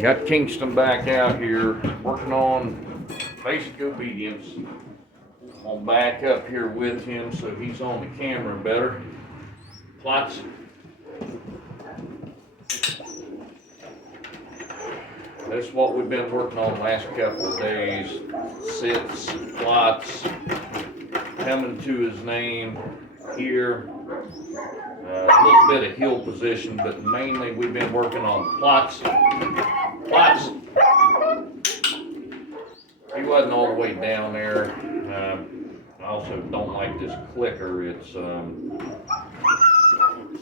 Got Kingston back out here working on basic obedience. I'm gonna back up here with him so he's on the camera better. Plots. That's what we've been working on the last couple of days. Sits, plots, coming to his name here. A little bit of heel position, but mainly we've been working on plots. Plots. He wasn't all the way down there. I also don't like this clicker. It's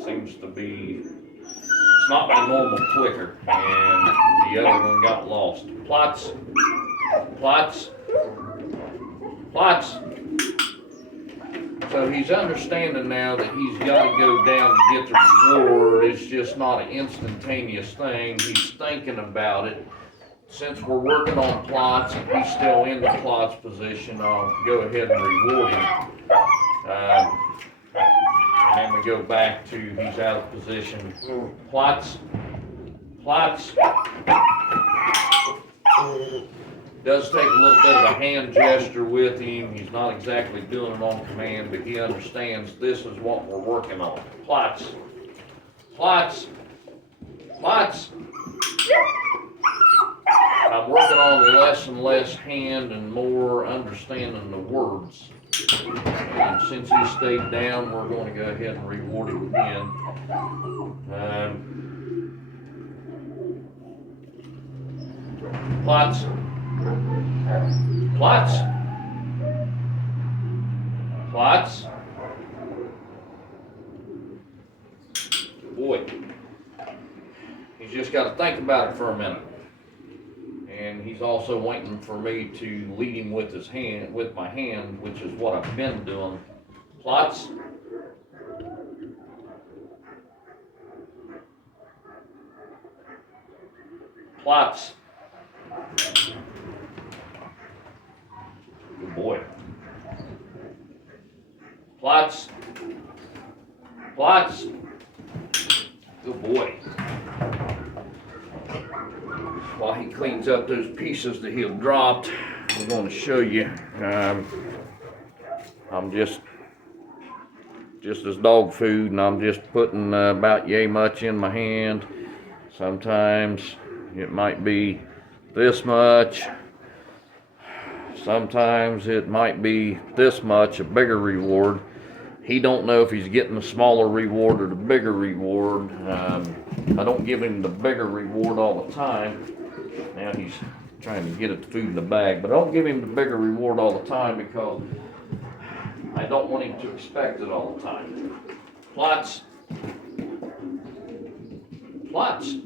seems to be, it's not my normal clicker, and the other one got lost. Plots, plots, plots. So he's understanding now that he's got to go down to get the reward. It's just not an instantaneous thing. He's thinking about it. Since we're working on plots and he's still in the plots position, I'll go ahead and reward him. And then we go back to he's out of position. Plots, plots. Does take a little bit of a hand gesture with him. He's not exactly doing it on command, but he understands this is what we're working on. Plots, plots, plots. I'm working on less and less hand and more understanding the words. And since he stayed down, we're going to go ahead and reward him again. Plots. Plots. Plots. Boy, he's just got to think about it for a minute. And he's also waiting for me to lead him with his hand, with my hand, which is what I've been doing. Plots. Plots. Good boy. Plots. Plots. Good boy. While he cleans up those pieces that he'll dropped, I'm going to show you. I'm just as dog food, and I'm just putting about yay much in my hand. Sometimes it might be this much. Sometimes it might be this much, a bigger reward. He don't know if he's getting the smaller reward or the bigger reward. I don't give him the bigger reward all the time. Now he's trying to get at the food in the bag, but I don't give him the bigger reward all the time because I don't want him to expect it all the time. Plots. Plots.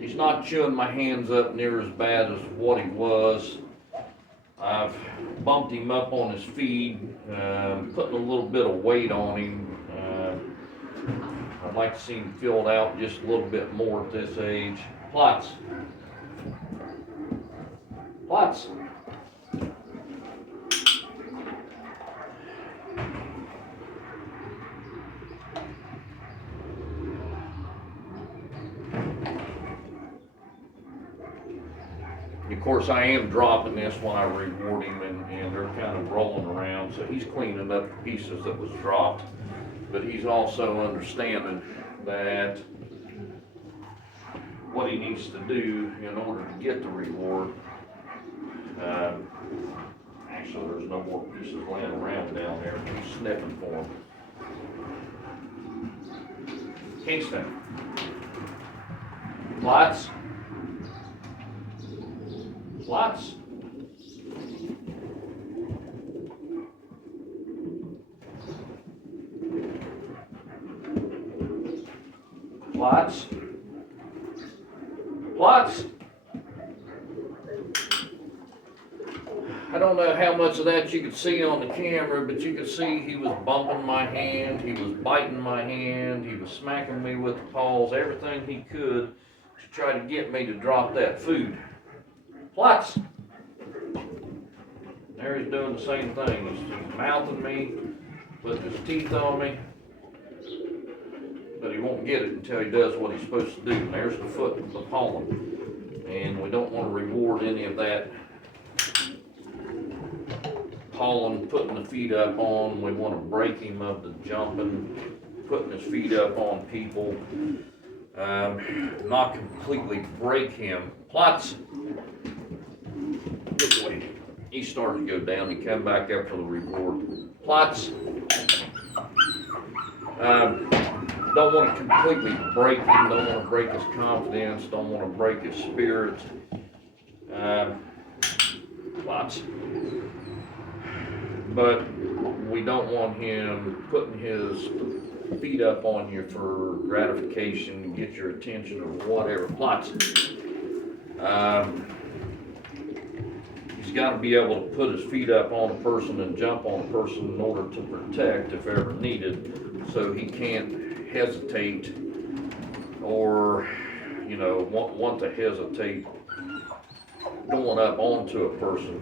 He's not chewing my hands up near as bad as what he was. I've bumped him up on his feed, putting a little bit of weight on him. I'd like to see him filled out just a little bit more at this age. Plots. Plots. Of course, I am dropping this when I reward him, and they're kind of rolling around, so he's cleaning up the pieces that was dropped. But he's also understanding that what he needs to do in order to get the reward. Actually, there's no more pieces laying around down there. He's sniffing for them. Kingston. Plots. Plots. Plots. Plots. I don't know how much of that you could see on the camera, but you could see he was bumping my hand, he was biting my hand, he was smacking me with the paws, everything he could to try to get me to drop that food. Plots. There he's doing the same thing. He's mouthing me, putting his teeth on me. but he won't get it until he does what he's supposed to do. And there's the foot of the pollen. And we don't want to reward any of that pollen putting the feet up on. We want to break him of the jumping, putting his feet up on people. Not completely break him. Plots. Good boy. He started to go down. He come back up for the reward. Plots. Don't want to completely break him. Don't want to break his confidence. Don't want to break his spirit. Plots. But we don't want him putting his feet up on you for gratification, get your attention or whatever. Plots. He's got to be able to put his feet up on a person and jump on a person in order to protect if ever needed, so he can't hesitate or, you know, want to hesitate going up onto a person.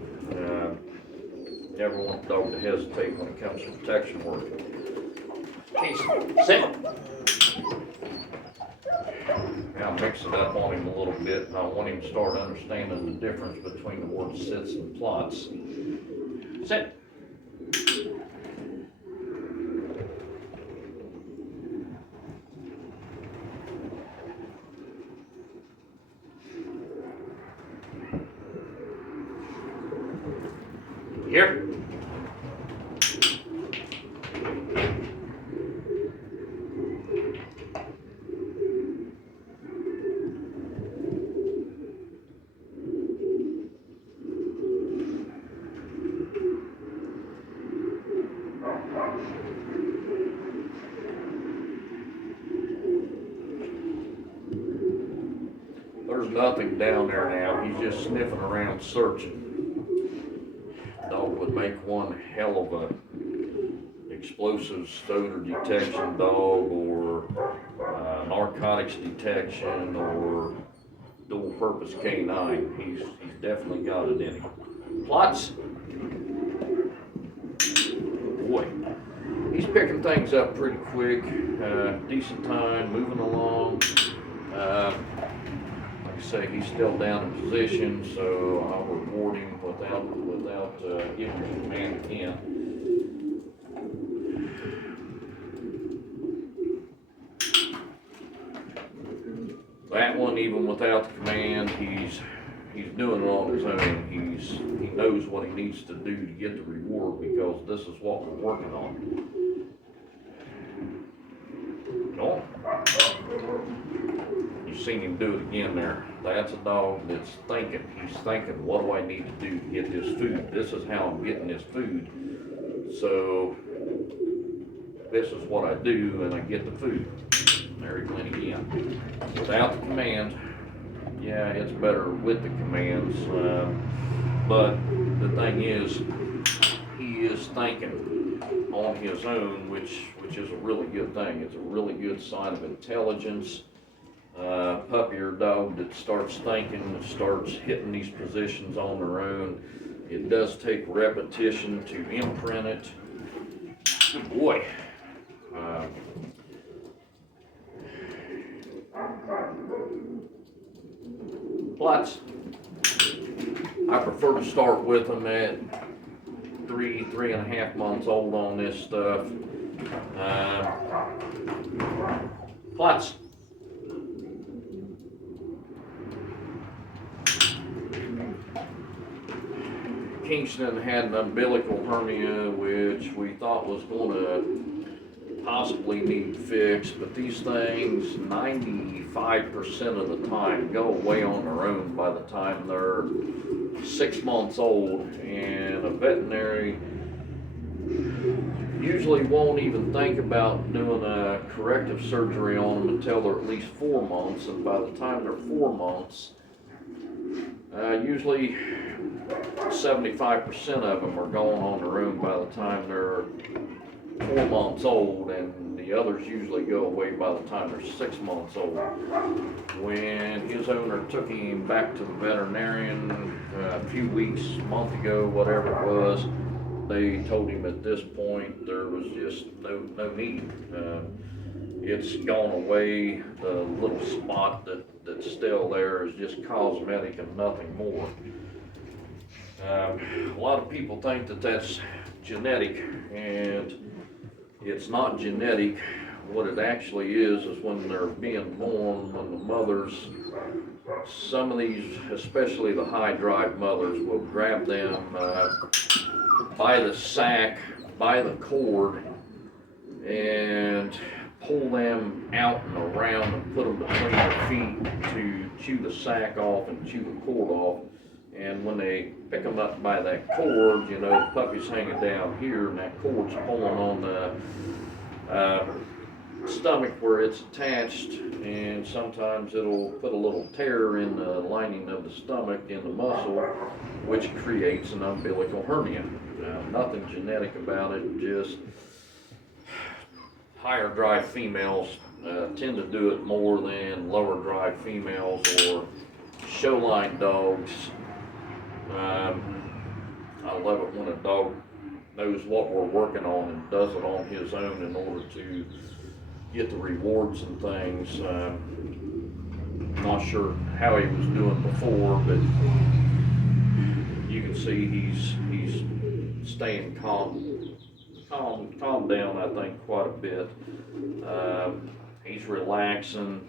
Never want the dog to hesitate when it comes to protection work. Sit. Now mix it up on him a little bit, and I want him to start understanding the difference between the word sits and plots. Sit. Here. There's nothing down there now. He's just sniffing around searching. Dog would make one hell of a explosives odor detection dog, or narcotics detection, or dual purpose canine. He's definitely got it in him. Plots. Boy, he's picking things up pretty quick. Decent time, moving along. Like I say, he's still down in position, so I'll reward him without giving him command again. That one, even without the command, he's doing it on his own. He knows what he needs to do to get the reward, because this is what we're working on. Go on. You've seen him do it again there. That's a dog that's thinking. He's thinking, what do I need to do to get this food? This is how I'm getting this food. So this is what I do, and I get the food. There he went again. Without the command, yeah, it's better with the commands. But the thing is, he is thinking on his own, which is a really good thing. It's a really good sign of intelligence. Puppy or dog that starts thinking, starts hitting these positions on their own. It does take repetition to imprint it. Good boy. Plots. I prefer to start with them at 3.5 months old on this stuff. Plots. Kingston had an umbilical hernia, which we thought was going to possibly need fixed, but these things 95% of the time go away on their own by the time they're 6 months old, and a veterinary usually won't even think about doing a corrective surgery on them until they're at least 4 months, and by the time they're 4 months, usually 75% of them are going on their own by the time they're 4 months old, and the others usually go away by the time they're 6 months old. When his owner took him back to the veterinarian a few weeks, a month ago, whatever it was, they told him at this point there was just no need. it's gone away. The little spot that's still there is just cosmetic and nothing more. A lot of people think that that's genetic, and it's not genetic. What it actually is when they're being born, when the mothers, some of these, especially the high drive mothers, will grab them by the sack, by the cord, and pull them out and around and put them between their feet to chew the sack off and chew the cord off. And when they pick them up by that cord, you know, the puppy's hanging down here and that cord's pulling on the stomach where it's attached, and sometimes it'll put a little tear in the lining of the stomach in the muscle, which creates an umbilical hernia. Nothing genetic about it, just higher drive females tend to do it more than lower drive females or show line dogs. I love it when a dog knows what we're working on and does it on his own in order to get the rewards and things. Not sure how he was doing before, but you can see he's staying calm down, I think, quite a bit. He's relaxing.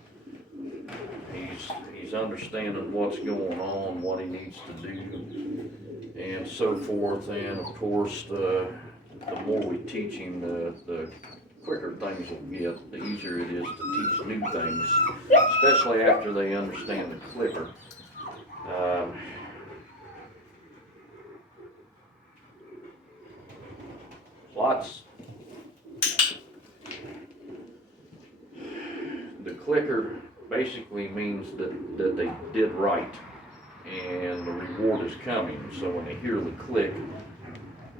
He's understanding what's going on, what he needs to do, and so forth. And of course, the more we teach him, the quicker things will get, the easier it is to teach new things, especially after they understand the clicker. The clicker basically means that they did right and the reward is coming. So when they hear the click,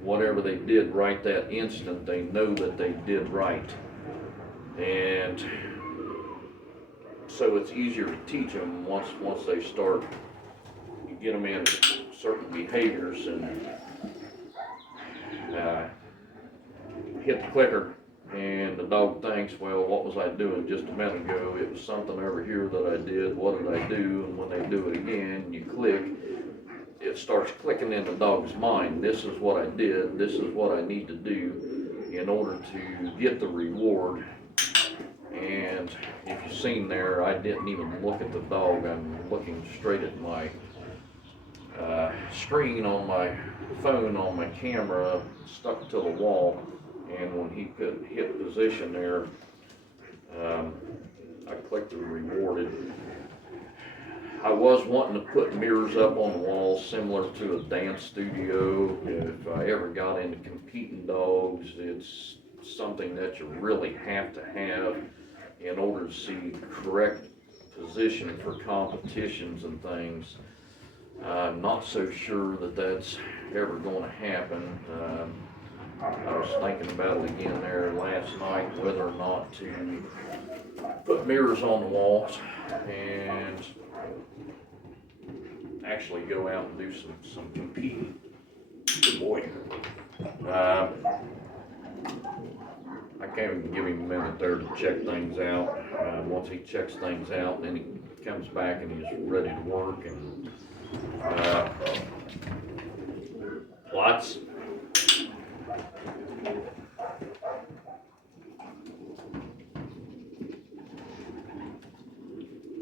whatever they did right that instant, they know that they did right. And so it's easier to teach them once they start, you get them in certain behaviors and hit the clicker, and the dog thinks, well, what was I doing just a minute ago? It was something over here that I did. What did I do? And when they do it again, you click, it starts clicking in the dog's mind. This is what I did. This is what I need to do in order to get the reward. And if you've seen there, I didn't even look at the dog. I'm looking straight at my screen on my phone, on my camera, stuck to the wall. And when he hit position there, I clicked the rewarded. I was wanting to put mirrors up on the wall similar to a dance studio. If I ever got into competing dogs, it's something that you really have to have in order to see correct position for competitions and things. I'm not so sure that that's ever going to happen. I was thinking about it again there last night, whether or not to put mirrors on the walls and actually go out and do some competing. Good boy. I can't even give him a minute there to check things out. Once he checks things out, then he comes back and he's ready to work. And lots.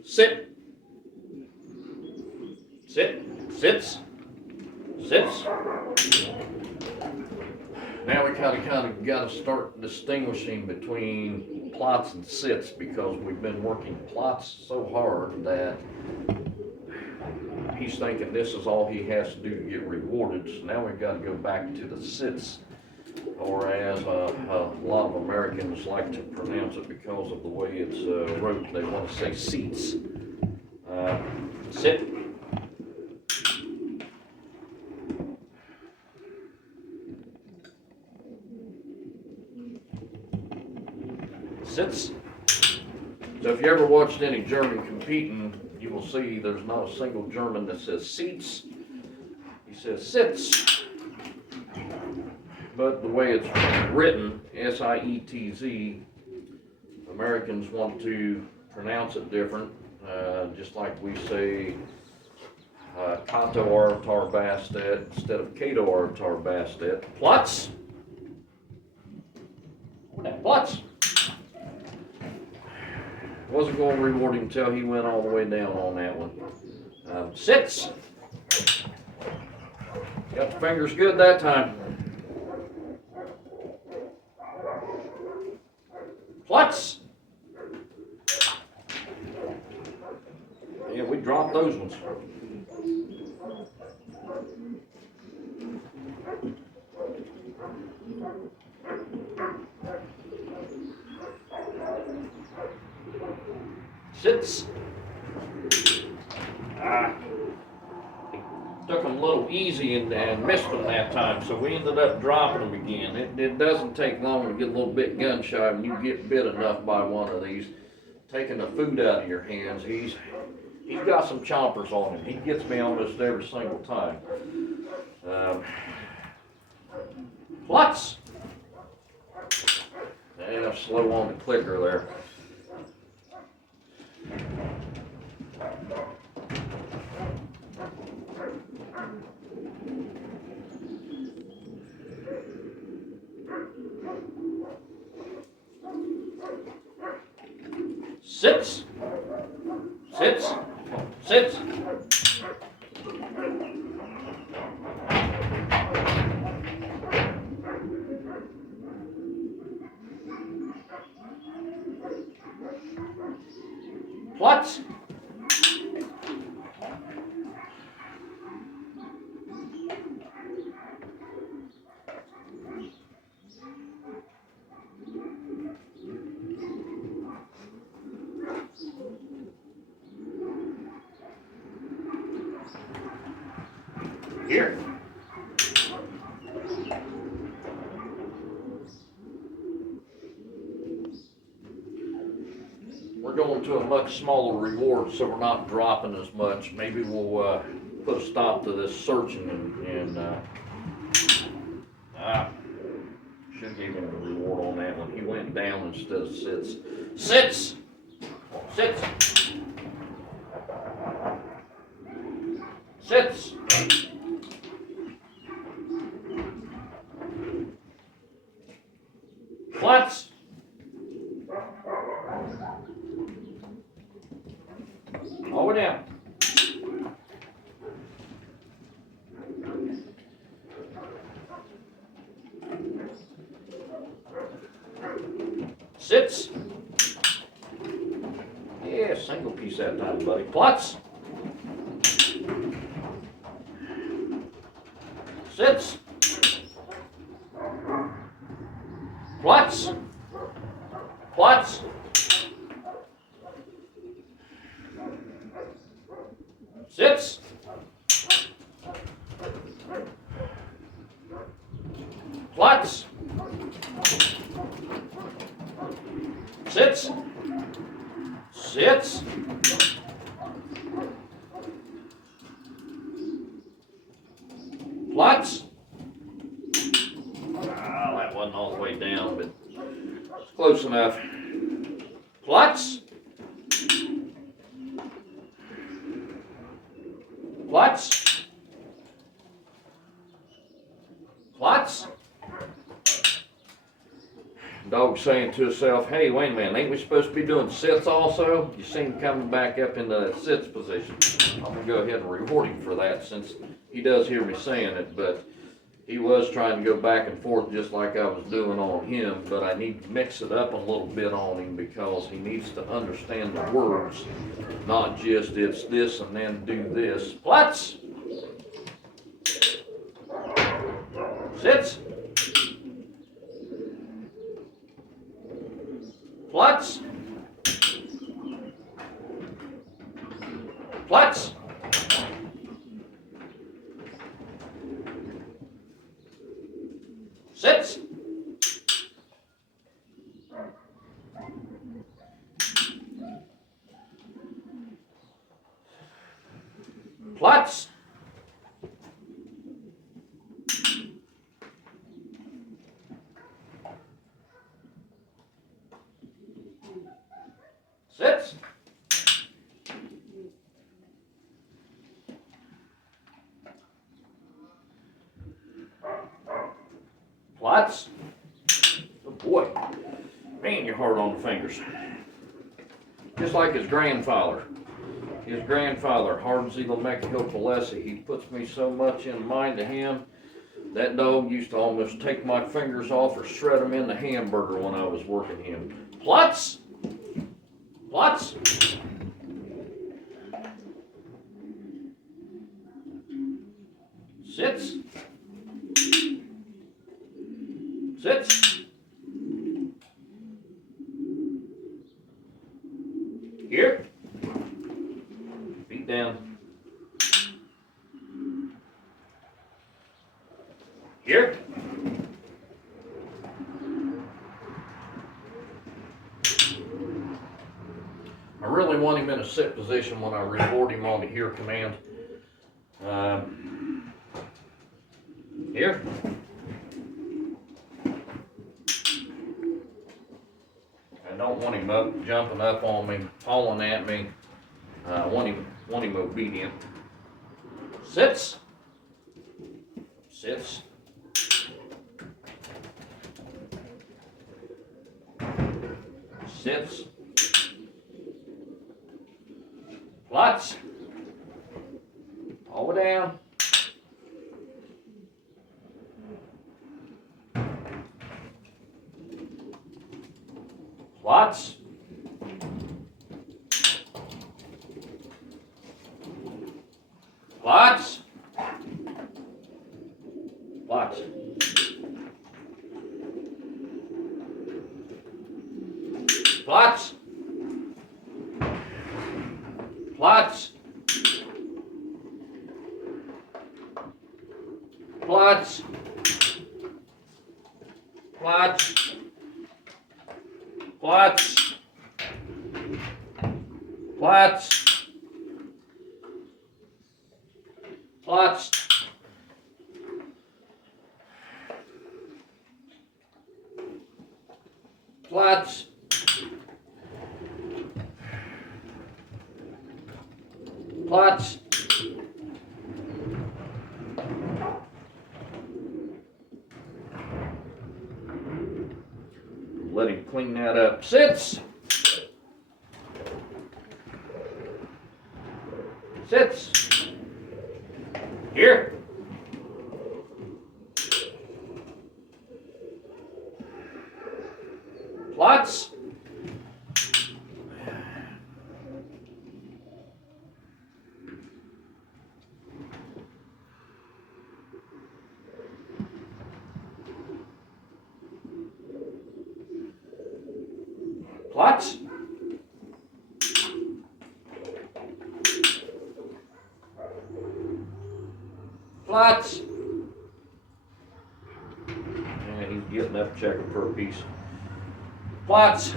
Sit. Sit. Sits. Sits. Now we kind of got to start distinguishing between plots and sits, because we've been working plots so hard that he's thinking this is all he has to do to get rewarded. So now we've got to go back to the sits, or as a lot of Americans like to pronounce it because of the way it's wrote, they want to say seats. Sit. Sits. So if you ever watched any German competing, you will see there's not a single German that says seats. He says sits. But the way it's written, S-I-E-T-Z, Americans want to pronounce it different, just like we say Kato Artar Bastet instead of Kato Artar Bastet. Plutz! Plutz! Wasn't going to reward him until he went all the way down on that one. Sits! Got the fingers good that time. Plutz! Yeah, we dropped those ones. Sits. Took them a little easy and missed them that time, so we ended up dropping them again. It doesn't take long to get a little bit gun shy when you get bit enough by one of these. Taking the food out of your hands, he's got some chompers on him. He gets me almost every single time. Plutz! And I'm slow on the clicker there. Sits. Sits. Sits. Plutz. Here. We're going to a much smaller reward, so we're not dropping as much. Maybe we'll put a stop to this searching and should have given him a reward on that one. He went down instead of sits. Sits! Sits! Sits! Plutz! All the way down. Sits. Yeah, single piece that time, buddy. Plutz. Sits. Plutz. Plutz. Sits. Plutz. Sits. Sits. Plutz. That wasn't all the way down, but it's close enough. Plutz. Plutz. Plutz. Dog saying to herself, hey, wait a minute, ain't we supposed to be doing sits also? You see him coming back up in the sits position. I'm going to go ahead and reward him for that since he does hear me saying it, but he was trying to go back and forth just like I was doing on him, but I need to mix it up a little bit on him because he needs to understand the words, not just it's this and then do this. Plutz! Sits! Plutz! Plutz! Sits! Plutz! Sits. Plots. Oh boy. Man, you're hard on the fingers. Just like his grandfather. His grandfather, Hardzeal Mexico Palesi, he puts me so much in mind to him. That dog used to almost take my fingers off or shred them in the hamburger when I was working him. Plots. Plots. Sits. Sits. Here. Feet down. Here. I really want him in a sit position when I reward him on the here command. Here. I don't want him up, jumping up on me, pawing at me. I want him obedient. Sits. Sits. Sits. Plots. All the way down. Plots. Plots. Plots. Plots. Plots. Plots. Plots. Plots. Plots. Plots. Plots. Plots. Let him clean that up. Sits. Sits. Here. Plots. Plots. Plots. And he's getting up checking for a piece. Plots.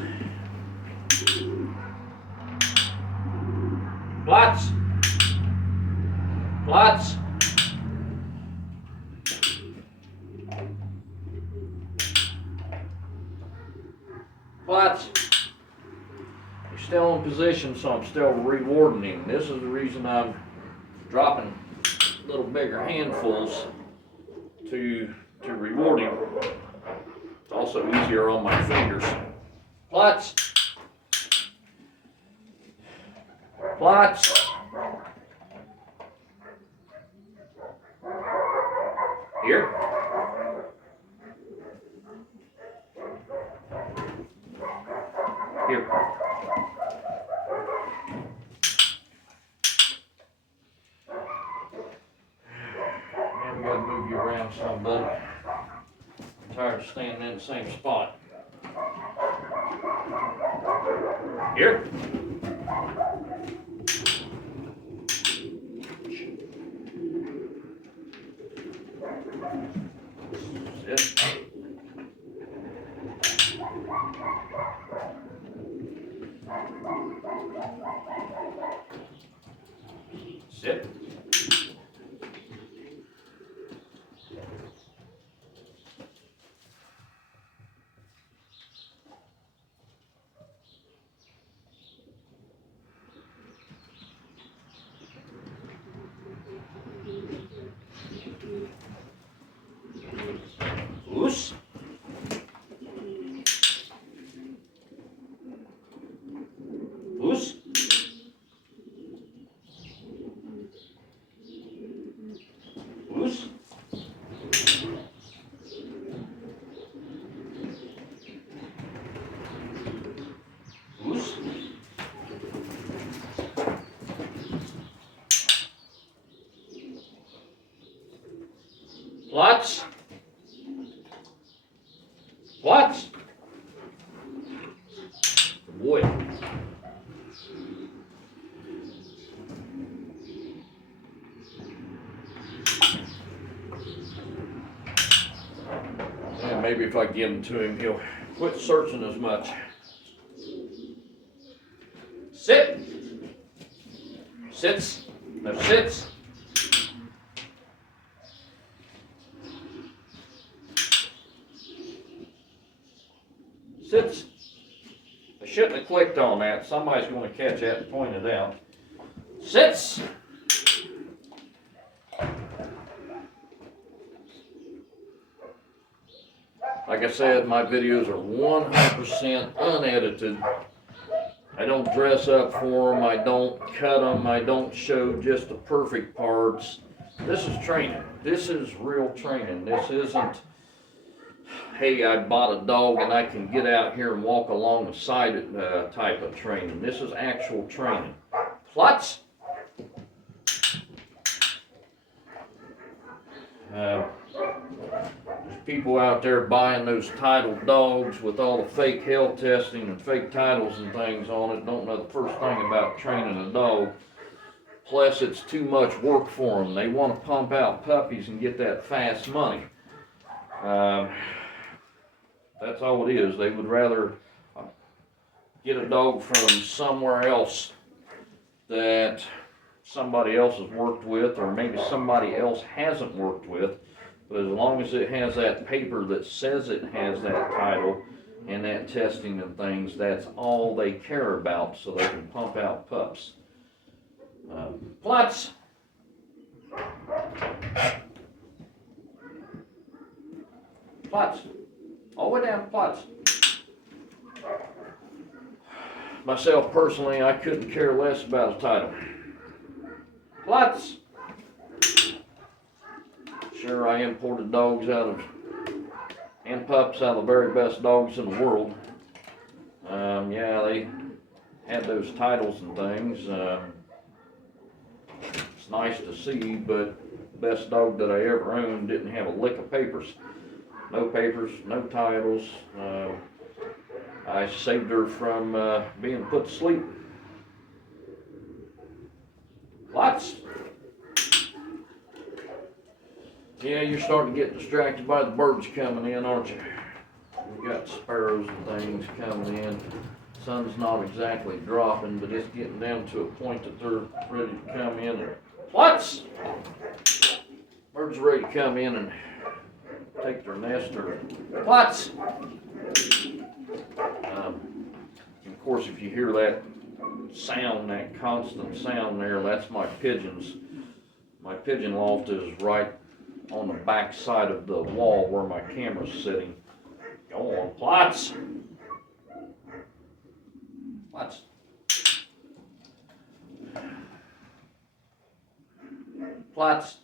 Plots. Plots. Plots. He's still in position, so I'm still rewarding him. This is the reason I'm dropping little bigger handfuls to reward him. It's also easier on my fingers. Plots. Plots. Here. Here. Man, we gotta move you around some, buddy. I'm tired of standing in the same spot. Here. Sit. Sit. Plots. Plots. Good boy. Yeah, maybe if I give him to him, he'll quit searching as much. Sit. Sits. No sits. Sits. I shouldn't have clicked on that. Somebody's going to catch that and point it out. Sits. Like I said, my videos are 100% unedited. I don't dress up for them. I don't cut them. I don't show just the perfect parts. This is training. This is real training. This isn't, hey, I bought a dog and I can get out here and walk along the side type of training. This is actual training. Plots. There's people out there buying those titled dogs with all the fake health testing and fake titles and things on it. Don't know the first thing about training a dog. Plus, it's too much work for them. They want to pump out puppies and get that fast money. That's all it is. They would rather get a dog from somewhere else that somebody else has worked with, or maybe somebody else hasn't worked with. But as long as it has that paper that says it has that title and that testing and things, that's all they care about, so they can pump out pups. Plots. Plots. All the way down, plots. Myself personally, I couldn't care less about a title. Plots. Sure, I imported dogs and pups out of the very best dogs in the world. Yeah, they had those titles and things. It's nice to see, but the best dog that I ever owned didn't have a lick of papers. No papers, no titles. I saved her from being put to sleep. Lots. Yeah, you're starting to get distracted by the birds coming in, aren't you? We've got sparrows and things coming in. Sun's not exactly dropping, but it's getting down to a point that they're ready to come in. And plots! Birds are ready to come in and take their nest or plots! Of course, if you hear that sound, that constant sound there, that's my pigeons. My pigeon loft is right on the back side of the wall where my camera's sitting. Go on, plots! Plots. Plots.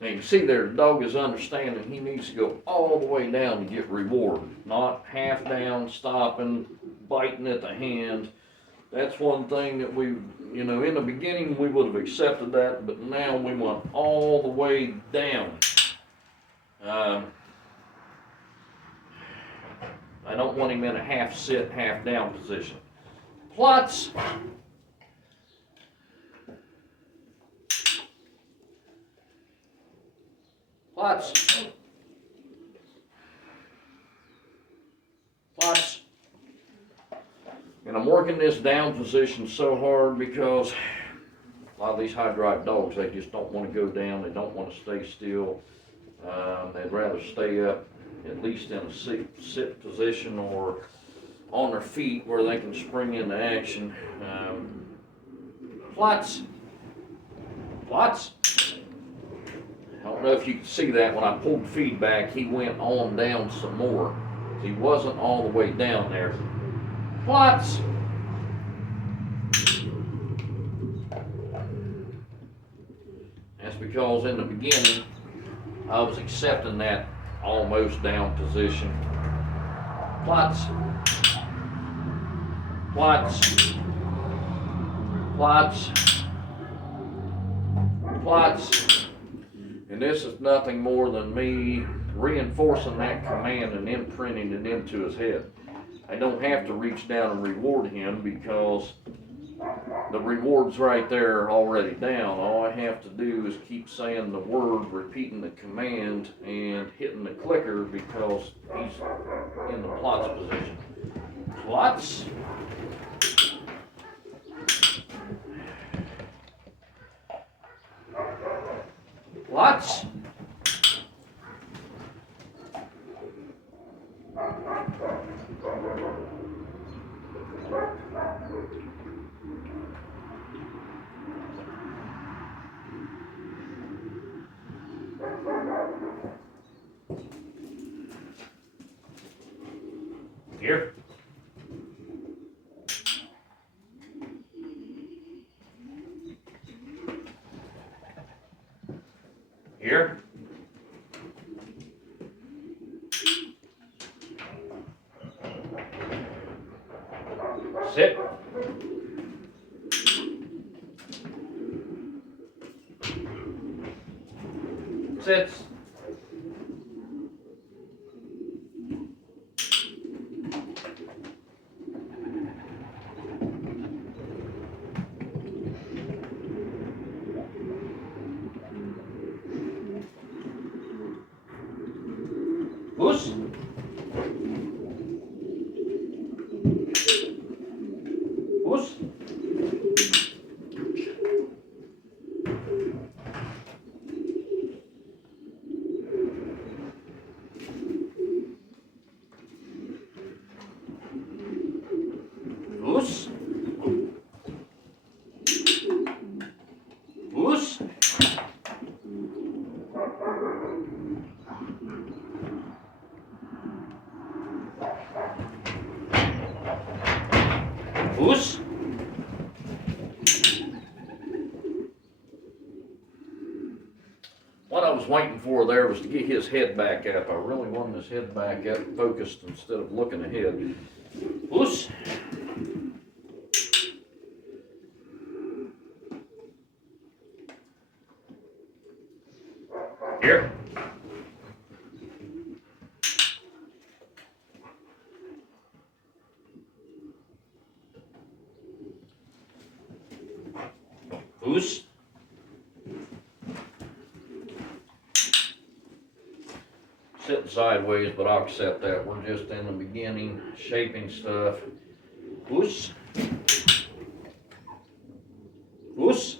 Now you can see there the dog is understanding he needs to go all the way down to get reward, not half down, stopping, biting at the hand. That's one thing that we, in the beginning we would have accepted that, but now we want all the way down. I don't want him in a half sit, half down position. Plots. Plots. Plots. And I'm working this down position so hard because a lot of these high drive dogs, they just don't want to go down. They don't want to stay still. They'd rather stay up, at least in a sit position or on their feet where they can spring into action. Plots. Plots. I don't know if you can see that. When I pulled the feed back, he went on down some more. He wasn't all the way down there. Plots. That's because in the beginning, I was accepting that almost down position. Plots. Plots. plots, and this is nothing more than me reinforcing that command and imprinting it into his head. I don't have to reach down and reward him because the reward's right there already down. All I have to do is keep saying the word, repeating the command, and hitting the clicker because he's in the plots position. Plots. Plots. Here. Here. Sit. Sits. Push. Push. Push. Push. Push. What I was waiting for there was to get his head back up. I really wanted his head back up, focused instead of looking ahead. Push. Here. Push. Sitting sideways, but I'll accept that. We're just in the beginning, shaping stuff. Push. Push.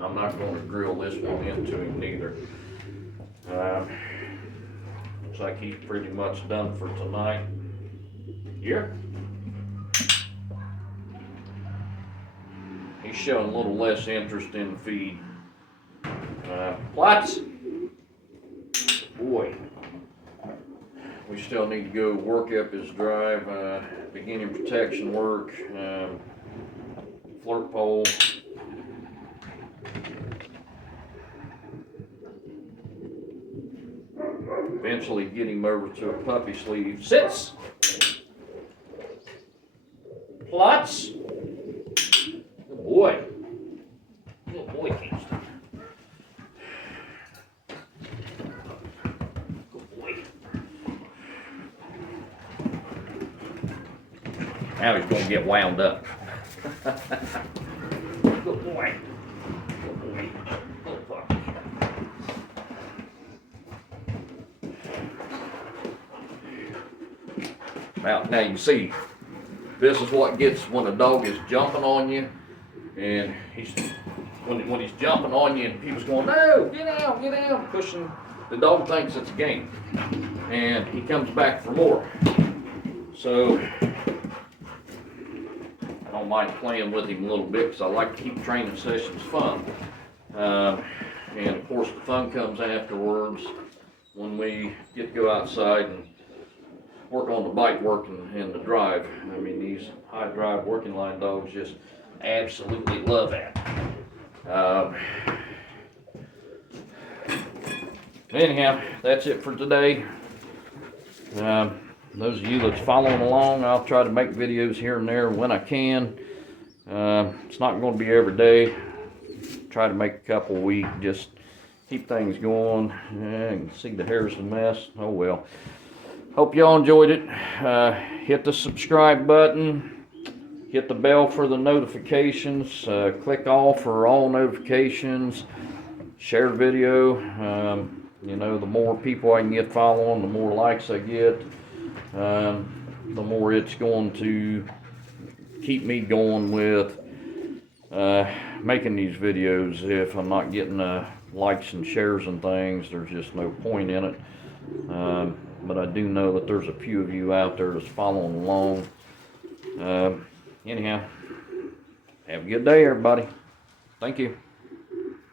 I'm not going to grill this one into him neither. Looks like he's pretty much done for tonight. Here. He's showing a little less interest in the feed. Plots. Boy. We still need to go work up his drive, beginning protection work, flirt pole. Eventually get him over to a puppy sleeve. Sits. Plots. Good boy. Good boy, Kingston. Good boy. Now he's going to get wound up. Good boy. Good boy. Good puppy. Now you can see, this is what gets when a dog is jumping on you, and when he's jumping on you and people's going, no, get out, pushing, the dog thinks it's a game, and he comes back for more. So I don't mind playing with him a little bit because I like to keep training sessions fun. And of course the fun comes afterwards when we get to go outside and work on the bite work and the drive. I mean, these high drive working line dogs just absolutely love that. Anyhow, that's it for today. Those of you that's following along, I'll try to make videos here and there when I can. It's not going to be every day. Try to make a couple a week, just keep things going. Yeah, you can see the hair's a mess. Oh well. Hope y'all enjoyed it. Hit the subscribe button. Hit the bell for the notifications. Click all for all notifications. Share the video. You know, the more people I can get following, the more likes I get. The more it's going to keep me going with making these videos. If I'm not getting likes and shares and things, there's just no point in it. But I do know that there's a few of you out there that's following along. Anyhow, have a good day, everybody. Thank you.